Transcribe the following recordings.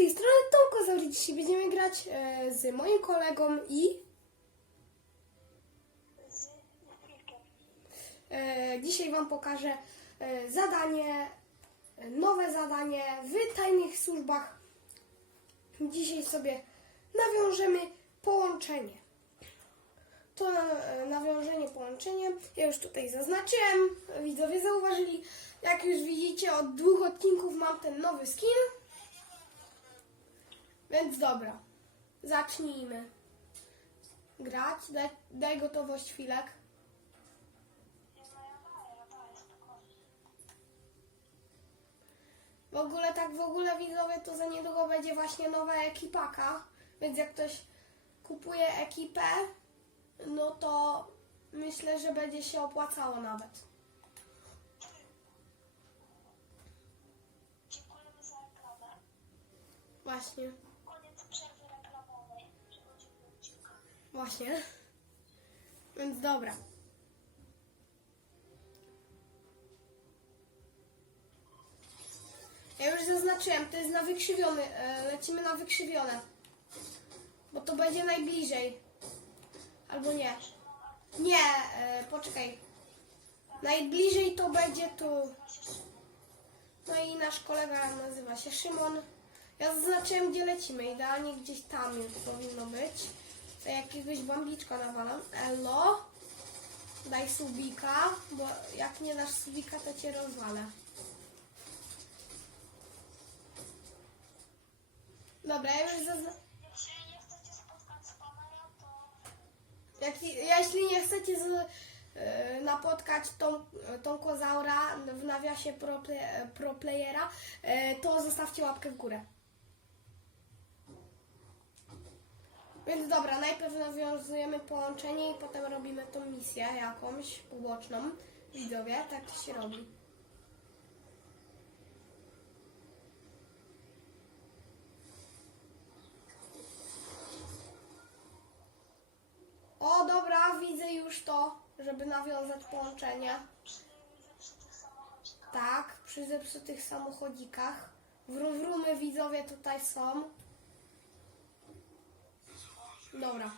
tej strony Tomko Zauri. Dzisiaj będziemy grać e, z moim kolegą i e, dzisiaj Wam pokażę e, zadanie, nowe zadanie w tajnych służbach. Dzisiaj sobie nawiążemy połączenie. To na, e, nawiążenie połączenie ja już tutaj zaznaczyłem. Widzowie zauważyli, jak już widzicie od dwóch odcinków mam ten nowy skin. Więc dobra, zacznijmy grać. Daj, daj gotowość chwilek. W ogóle tak w ogóle widzowie to za niedługo będzie właśnie nowa ekipaka, więc jak ktoś kupuje ekipę, no to myślę, że będzie się opłacało nawet. Właśnie, właśnie. Więc dobra. Ja już zaznaczyłem, to jest na wykrzywiony, e, lecimy na wykrzywione. Bo to będzie najbliżej. Albo nie. Nie, e, poczekaj. Najbliżej to będzie tu. No i nasz kolega nazywa się Szymon. Ja zaznaczyłem gdzie lecimy. Idealnie gdzieś tam już powinno być. To jakiegoś bambiczka nawalam. Elo. Daj subika, bo jak nie dasz subika, to cię rozwalę. Dobra, ja już zaznaczyłem. Jak się nie chcecie spotkać z Pamela, to Jak, jeśli nie chcecie z, e, napotkać tą, tą kozaura w nawiasie pro, play, pro playera, e, to zostawcie łapkę w górę. Więc dobra, najpierw nawiązujemy połączenie i potem robimy tą misję jakąś poboczną. Widzowie, tak to się robi. O, dobra, widzę już to, żeby nawiązać połączenie. Tak, przy zepsutych samochodzikach. Wrum, widzowie tutaj są. Dobra.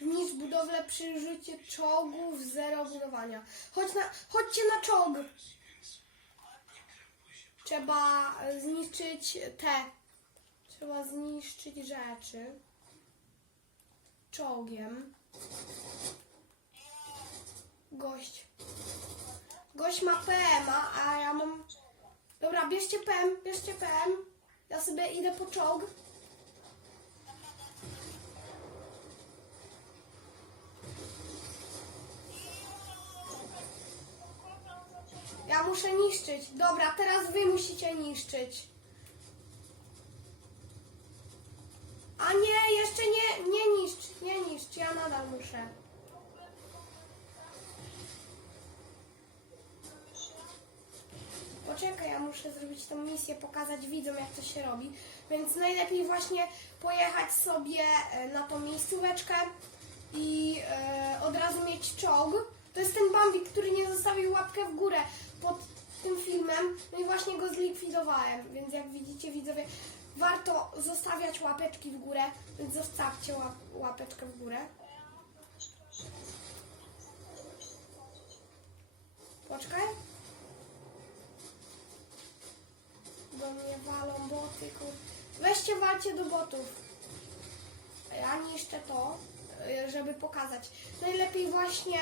Zniszcz budowlę przy użyciu czołgów, zero budowania. Chodź na, chodźcie na czołg. Trzeba zniszczyć te. Trzeba zniszczyć rzeczy. Czołgiem. Gość. Gość ma PM, a ja mam... Dobra, bierzcie PM, bierzcie PM. Ja sobie idę po czołg. Ja muszę niszczyć. Dobra, teraz wy musicie niszczyć. A nie, jeszcze nie, nie niszcz, nie niszcz, ja nadal muszę. Poczekaj, ja muszę zrobić tą misję, pokazać widzom jak to się robi. Więc najlepiej właśnie pojechać sobie e, na tą miejscóweczkę i e, od razu mieć czołg. To jest ten Bambi, który nie zostawił łapkę w górę pod tym filmem. No i właśnie go zlikwidowałem. Więc jak widzicie widzowie, warto zostawiać łapeczki w górę. Więc zostawcie łap, łapeczkę w górę. Poczekaj. Do mnie walą boty, kur... Weźcie walcie do botów. Ja niszczę to, y, żeby pokazać. Najlepiej właśnie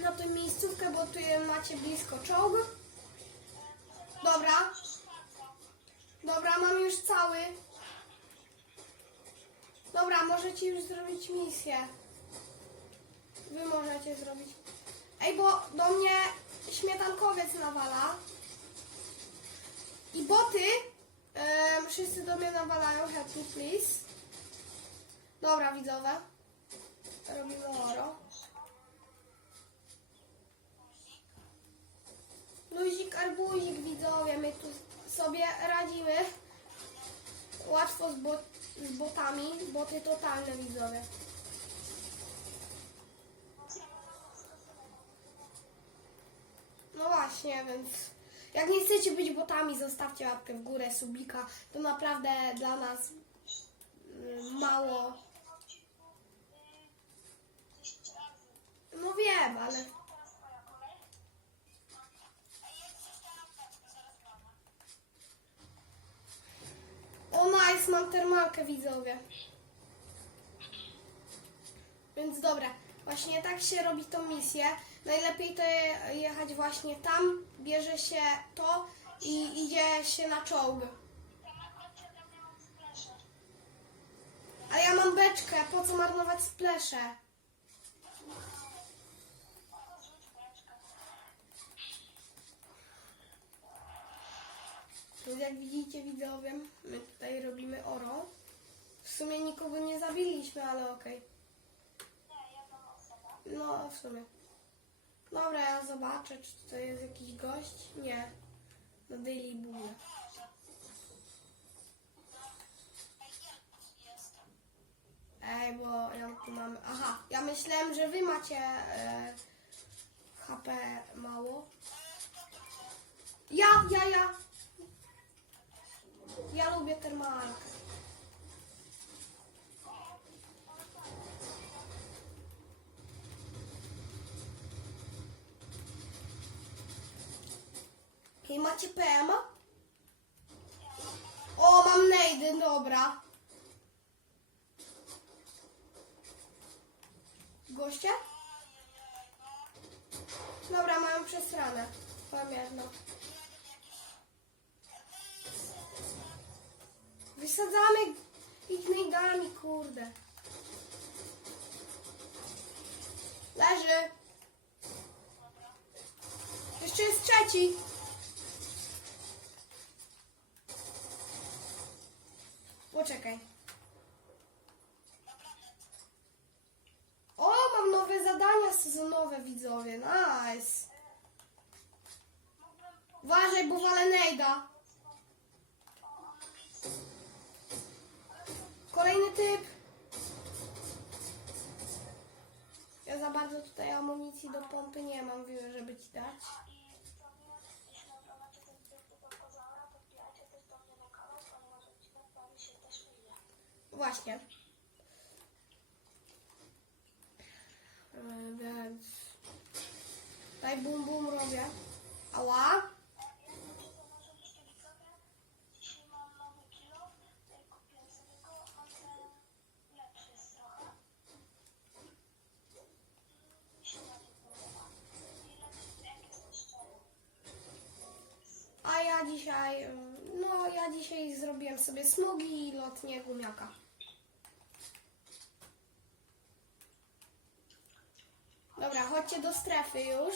na tę miejscówkę, bo tu macie blisko czołg. Dobra. Dobra, mam już cały. Dobra, możecie już zrobić misję. Wy możecie zrobić. Ej, bo do mnie śmietankowiec nawala. I boty em, wszyscy do mnie nawalają. Help me, please. Dobra, widzowie. Robimy oro. Luzik, arbuzik, widzowie. My tu sobie radzimy. Łatwo z, z botami. Boty totalne, widzowie. No właśnie, więc Jak nie chcecie być botami, zostawcie łapkę w górę, subika. To naprawdę dla nas mm, mało. No wiem, ale Teraz twoja kolej. Ej, jest jeszcze apteczka, zaraz mamy. O nice, mam termalkę widzowie. Więc dobra, właśnie tak się robi tą misję. Najlepiej to je- jechać właśnie tam, bierze się to i idzie się na czołg. A ja mam beczkę, po co marnować splesze? Oto rzuć beczkę. Więc jak widzicie widzowie, my tutaj robimy oro. W sumie nikogo nie zabiliśmy, ale okej. No, w sumie. Dobra, ja zobaczę, czy tutaj jest jakiś gość. Nie. Na Daily Boomie. Ej, bo ja tu mam... Aha, ja myślałem, że wy macie e, HP mało. Ja, ja, ja. Ja lubię termalkę. I macie PM-a? O, mam nejdy, dobra. Goście? Dobra, mają przesranę. Powiem jedno. Wysadzamy ich nejdami, kurde. Leży. Jeszcze jest trzeci. Poczekaj. O, mam nowe zadania sezonowe, widzowie. Nice. Uważaj, bo walę nejda. Bardzo tutaj amunicji do pompy nie mam, wiem, żeby ci dać. I sobie, jeśli oglądacie ten film tylko kozora, to wbijajcie też do mnie na kanał, ponieważ odcinek bawi się też filmie. Właśnie. Yy, Więc... Daj bum bum robię. Ała. Zobaczyliście widzowie, dzisiaj mam nowy kilo, tutaj kupiłem sobie go, on ten lepszy jest trochę. Mi się bardziej podoba. I lepszy jak jest szczery. A ja dzisiaj... No, ja dzisiaj zrobiłem sobie smugi i lotnie gumiaka. Dobra, chodźcie do strefy już.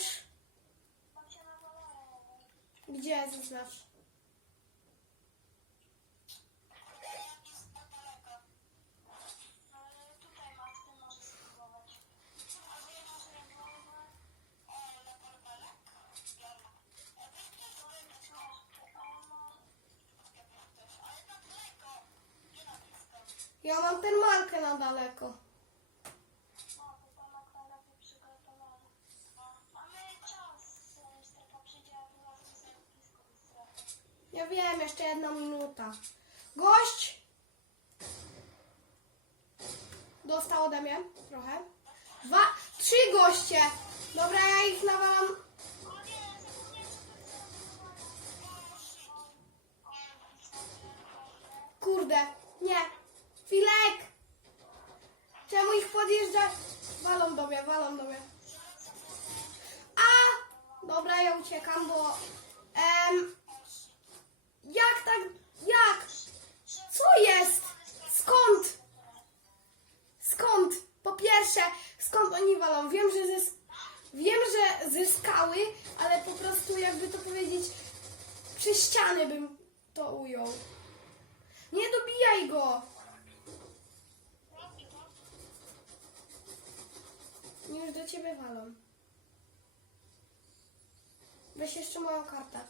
Gdzie zaznacz? Ale tutaj masz, ty możesz spróbować. A wy masz rewolwer? O, na portalek? Jana. A wy też masz Ale tak daleko. Nie na blisko. Ja mam termalkę na daleko. No, to tam jak najlepiej przygotowany. No, mamy czas. e, Strefa przyjdzie, a wy razem sobie blisko do strefy. Ja wiem, jeszcze jedna minuta. Gość! Dostał ode mnie trochę. Dwa, trzy goście! Dobra, ja ich nawalam. Kurde, nie. Filek! Czemu ich podjeżdża? Walą do mnie, walą do mnie. A! Dobra, ja uciekam, bo... Em, jak tak? Jak? Co jest? Skąd? Skąd? Po pierwsze, skąd oni walą? Wiem, że zys... Wiem, że ze skały, ale po prostu jakby to powiedzieć, przez ściany bym to ujął. Nie dobijaj go! Już do ciebie walą. Weź jeszcze moją kartę.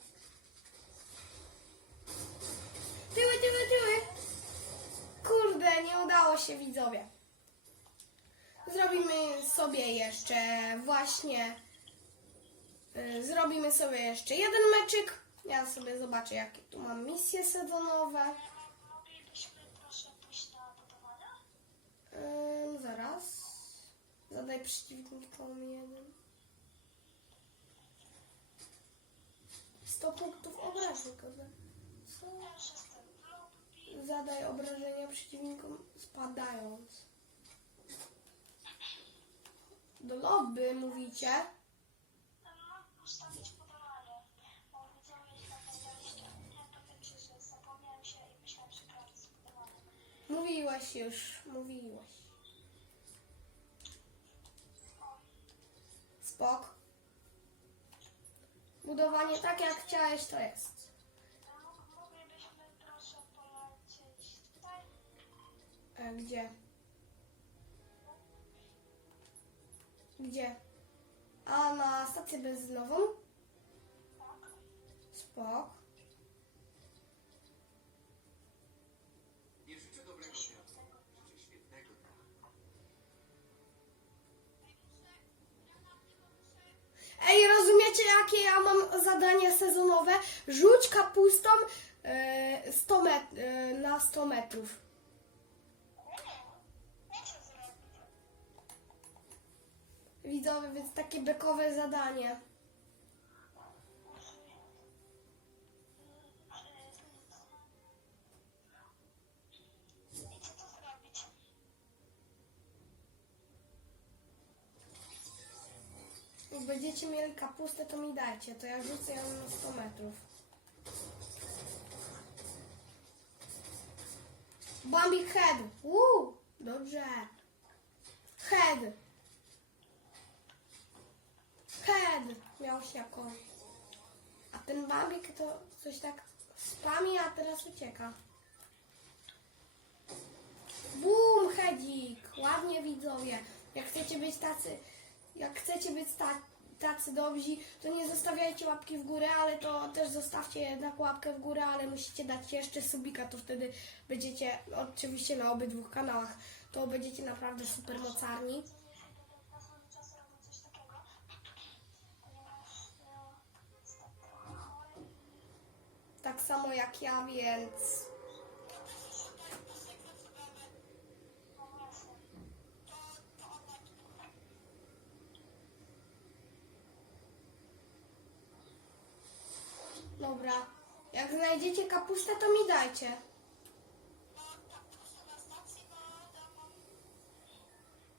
Tyły, tyły, tyły! Kurde, nie udało się widzowie. Zrobimy sobie jeszcze właśnie... y, Zrobimy sobie jeszcze jeden meczyk Ja sobie zobaczę, jakie tu mam misje sezonowe. Moglibyśmy proszę pójść na zaraz. Zadaj przeciwnikom jeden. 100 punktów obrażeń. Zadaj obrażenia przeciwnikom spadając. Do lobby mówicie? Mam ustawić budowanie, bo widzowie źle powiedzieliście. Nie powiem ci, że zapomniałem się i myślałem, że gram z budowaniem. Mówiłeś już, mówiłeś. Spok. Budowanie tak jak chciałeś to jest. A mo- Moglibyśmy proszę polecieć tutaj? E, gdzie? Gdzie? A na stację benzynową? Spok. Nie życzę dobrego dnia. Życzę świetnego dnia. Ej, rozumiecie jakie ja mam zadanie sezonowe? Rzuć kapustą e, 100 met- e, na 100 metrów. Widzowie, więc takie bekowe zadanie. Jak będziecie mieli kapustę, to mi dajcie, to ja rzucę ją na 100 metrów. Bambi head. Woo! Dobrze. Head. Head. Miał się jako. A ten Bambik to coś tak spami, a teraz ucieka. Bum, hedzik! Ładnie widzowie. Jak chcecie być tacy, jak chcecie być ta, tacy dobrzy, to nie zostawiajcie łapki w górę, ale to też zostawcie jednak łapkę w górę, ale musicie dać jeszcze subika, to wtedy będziecie, oczywiście na obydwu kanałach, to będziecie naprawdę super mocarni. Tak samo jak ja, więc dobra. Jak znajdziecie kapustę, to mi dajcie.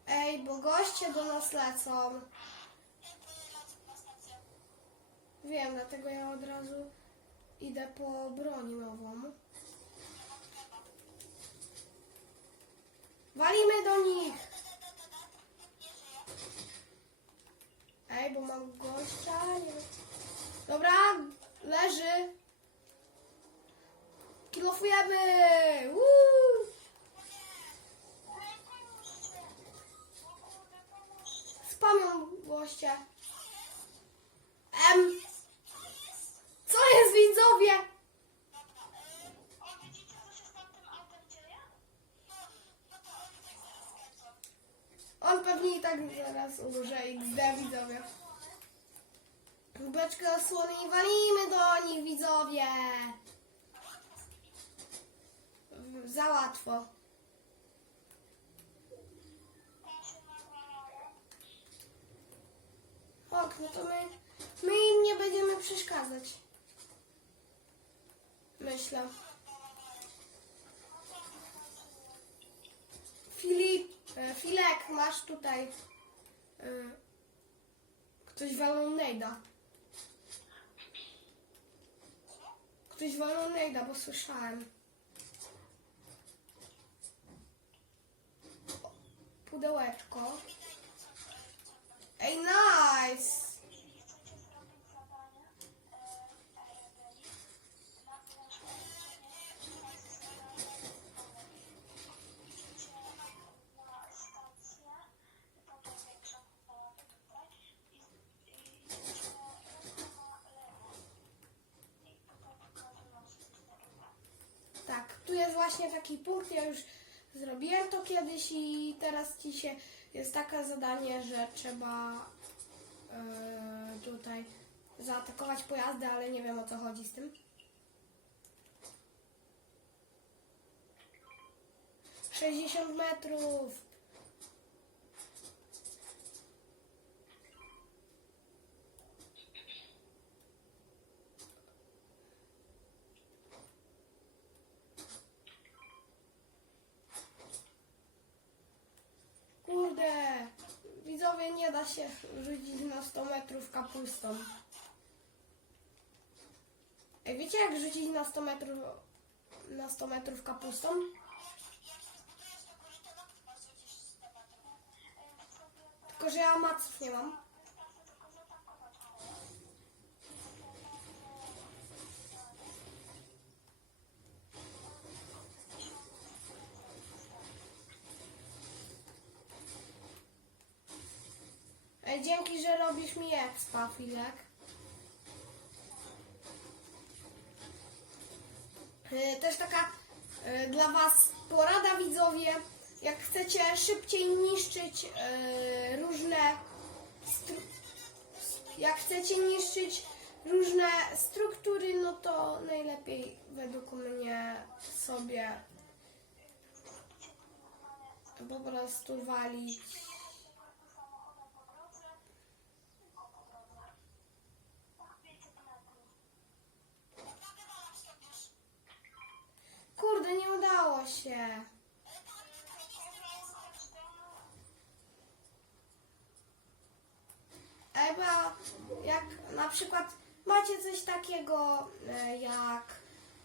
Ej, bo goście do nas lecą. Wiem, dlatego ja od razu idę po broń nową. Walimy do nich! Ej, bo mam gościa. Nie. Dobra, leży. Kilofujemy! Pomóżcie! Spamią goście. Em. Co jest widzowie? O, widzicie, co się z tamtym autem dzieje? On pewnie i tak zaraz umrze XD widzowie. Beczkę osłony i walimy do nich widzowie. Za łatwo. Ok, no to my, my im nie będziemy przeszkadzać. Myślę. Filip, e, Filek, masz tutaj. E, ktoś walnął nejda. Ktoś walnął nejda, bo słyszałem. Pudełeczko. Ej, nice! Jest właśnie taki punkt, ja już zrobiłem to kiedyś i teraz ci się jest takie zadanie, że trzeba e, tutaj zaatakować pojazdy, ale nie wiem o co chodzi z tym. Sześćdziesiąt metrów. Kurde, widzowie nie da się rzucić na 100 metrów kapustą. Ej, wiecie jak rzucić na 100 metrów na 100 metrów kapustą? Tylko, że ja maców nie mam. Dzięki, że robisz mi expa, Filek. E, Też taka e, dla Was porada, widzowie. Jak chcecie szybciej niszczyć e, różne. Jak chcecie niszczyć różne struktury, no to najlepiej według mnie sobie po prostu walić. Kurde, nie udało się. Eba, jak na przykład macie coś takiego e, jak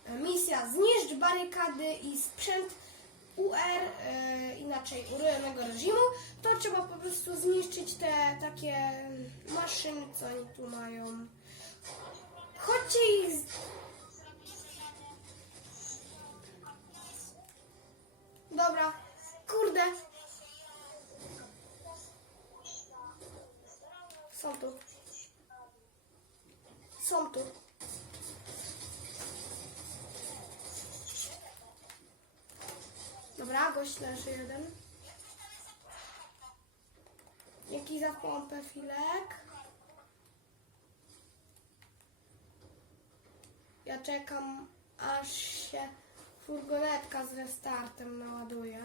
misja zniszcz barykady i sprzęt UR, e, inaczej urojonego reżimu, to trzeba po prostu zniszczyć te takie maszyny, co oni tu mają. Chodźcie ich Leży jeden. Dzięki za pompę, Filek. Ja czekam, aż się furgonetka z restartem naładuje.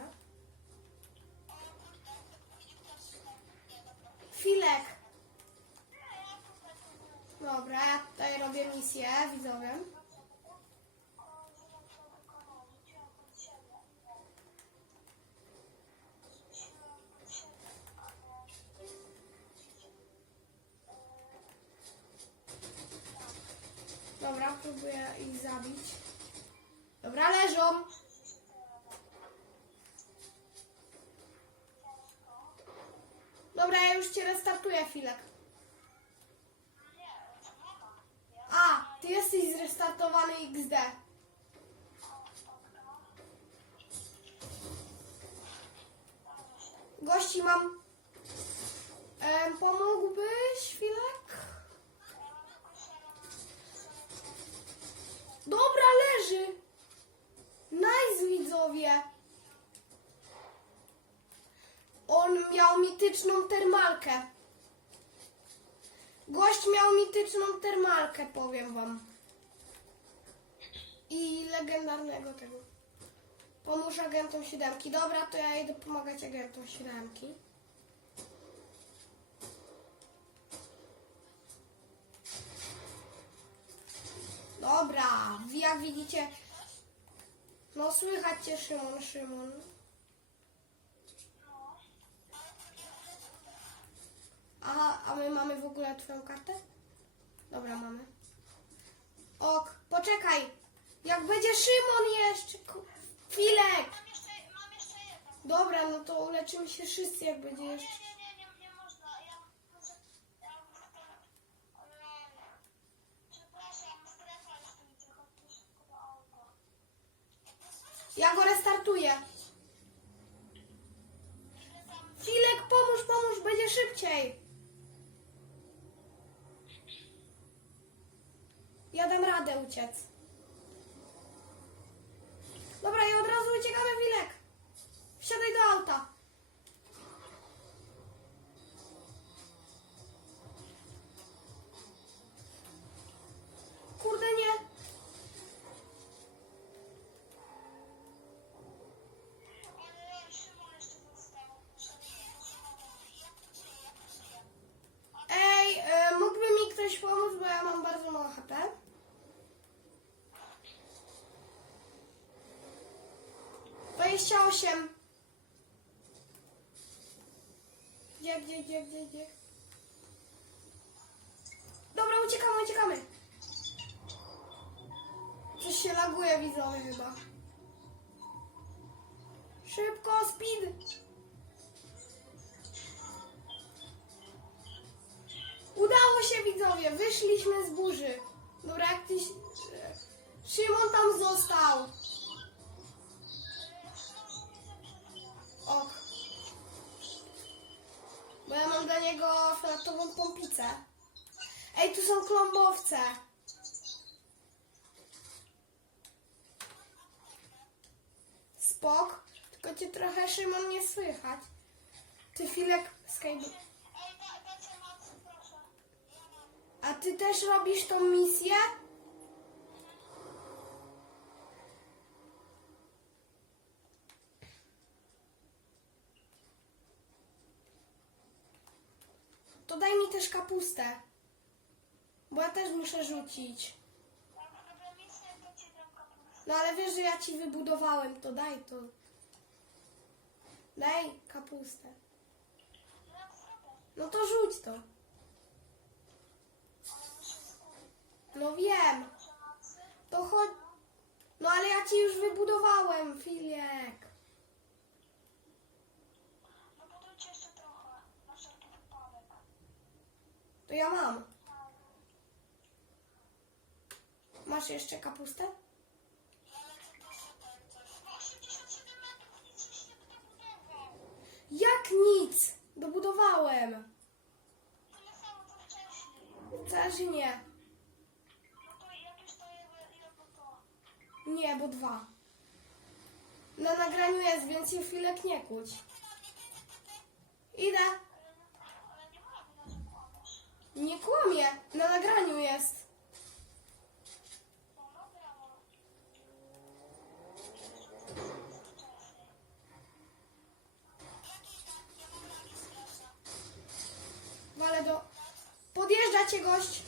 Filek! Dobra, ja tutaj robię misję, widzowie. Dobra, próbuję ich zabić. Dobra, leżą. Dobra, ja już cię restartuję, Filek. A, ty jesteś zrestartowany XD. Gości mam. Em, pomógłbyś, Filek? Dobra, leży. Nice, widzowie. On miał mityczną termalkę. Gość miał mityczną termalkę, powiem wam. I legendarnego tego. Pomóż agentom siódemki. Dobra, to ja idę pomagać agentom siódemki. Dobra, jak widzicie, no słychać cię Szymon, Szymon. Aha, a my mamy w ogóle twoją kartę? Dobra, mamy. Ok, poczekaj. Jak będzie Szymon jeszcze, Filek. Mam jeszcze, mam jeszcze jeden. Dobra, no to uleczymy się wszyscy, jak będzie Nie, jeszcze. nie, nie, nie, nie można. Ja muszę... Ja muszę... Ojej. Przepraszam, strefa jest do auta. Ja go restartuję. 28. Gdzie, gdzie, gdzie, gdzie, gdzie? Dobra, uciekamy, uciekamy. Coś się laguje, widzowie chyba. Szybko, speed. Udało się, widzowie. Wyszliśmy z burzy. Dobra, jak tyś... Szymon tam został. Dla niego fioletową pompicę. Ej, tu są klombowce. Spok. Tylko cię trochę, Szymon, nie słychać. Ty, mocy, proszę. A ty też robisz tą misję? To daj mi też kapustę. Bo ja też muszę rzucić. No ale wiesz, że ja ci wybudowałem, to daj to. Daj kapustę. No to rzuć to. No wiem. To chodź. No ale ja ci już wybudowałem, Filiek. No budujcie jeszcze trochę. Na wszelki wypadek. To ja mam. Masz jeszcze kapustę? Ja lecę do super coś. 87 metrów, nic się nie dobudował. Jak nic? Dobudowałem. Wcale nie. Nie, bo dwa. Na nagraniu jest, więc się Filek nie kłóć. Idę. Ale nie ma widać, że kłamiesz. Nie kłamie. Na nagraniu jest. Wale do... Podjeżdża cię gość.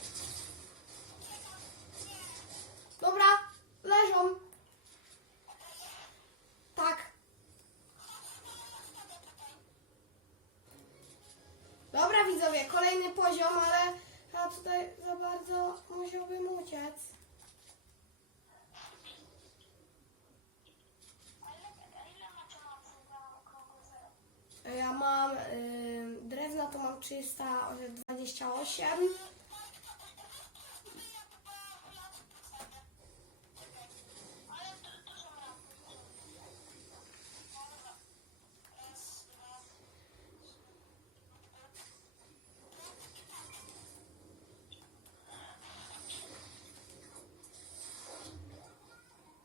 Dobra, leżą. Tak. Dobra widzowie, kolejny poziom, ale ja tutaj za bardzo musiałbym uciec. A ile, a ile macie mocy na okrągły zero? Ja mam y, drewna, to mam 328. Ale du- dużo rampy. Raz, dwa.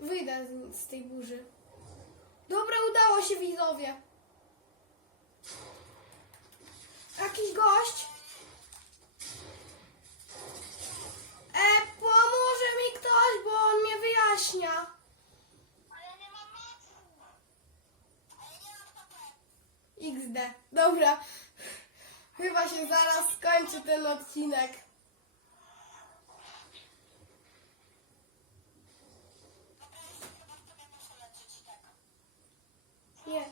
Wyjdę z, z tej burzy. Dobra, udało się widzowie. Jakiś gość. HP. XD. Dobra. Chyba się zaraz skończy ten odcinek. Tak. Nie.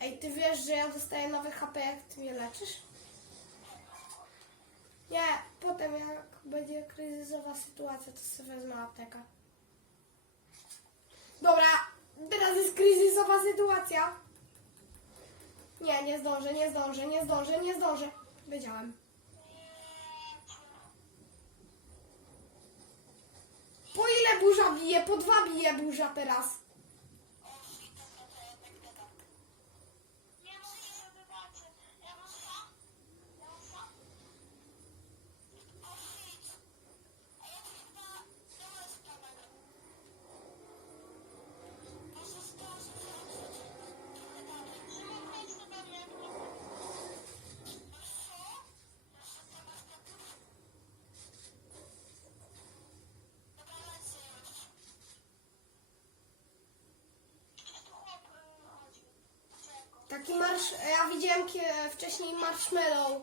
Ej, ty wiesz, że ja dostaję nowe HP, jak ty mnie leczysz? Nie, potem jak będzie kryzysowa sytuacja, to sobie wezmę aptekę. Dobra, teraz jest kryzysowa sytuacja. Nie, nie zdążę, nie zdążę, nie zdążę, nie zdążę. Wiedziałem. Po ile burza bije? Po dwa bije burza teraz. Taki marsz. Ja widziałem kie- wcześniej marshmallow.